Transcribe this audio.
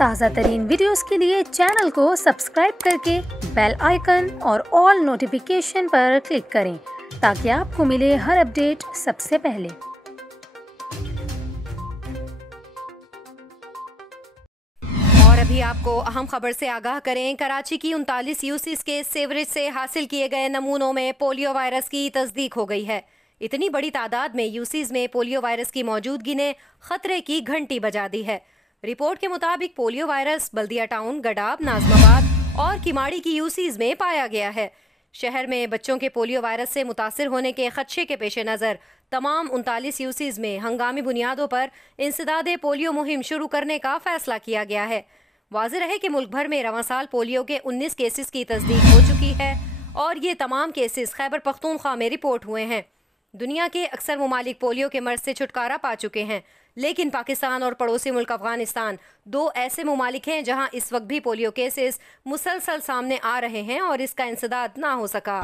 ताज़ा तरीन वीडियोस के लिए चैनल को सब्सक्राइब करके बेल आइकन और ऑल नोटिफिकेशन पर क्लिक करें ताकि आपको मिले हर अपडेट सबसे पहले। और अभी आपको अहम खबर से आगाह करें, कराची की 39 यूसीज के सीवरेज से हासिल किए गए नमूनों में पोलियो वायरस की तस्दीक हो गई है। इतनी बड़ी तादाद में यूसीज में पोलियो वायरस की मौजूदगी ने खतरे की घंटी बजा दी है। रिपोर्ट के मुताबिक पोलियो वायरस बल्दिया टाउन, गडाब, नाजमाबाद और किमाड़ी की यूसीज में पाया गया है। शहर में बच्चों के पोलियो वायरस से मुतासिर होने के खदशे के पेश नज़र तमाम 39 यूसीज में हंगामी बुनियादों पर इंसदादे पोलियो मुहिम शुरू करने का फैसला किया गया है। वाज़ेह रहे कि मुल्क भर में रवां साल पोलियो के 19 केसेस की तस्दीक हो चुकी है और ये तमाम केसेस खैबर पख्तूनख्वा में रिपोर्ट हुए हैं। दुनिया के अक्सर ममालिक पोलियो के मर्ज से छुटकारा पा चुके हैं, लेकिन पाकिस्तान और पड़ोसी मुल्क अफगानिस्तान दो ऐसे ममालिक हैं जहां इस वक्त भी पोलियो केसेस मुसलसल सामने आ रहे हैं और इसका इंसदाद ना हो सका।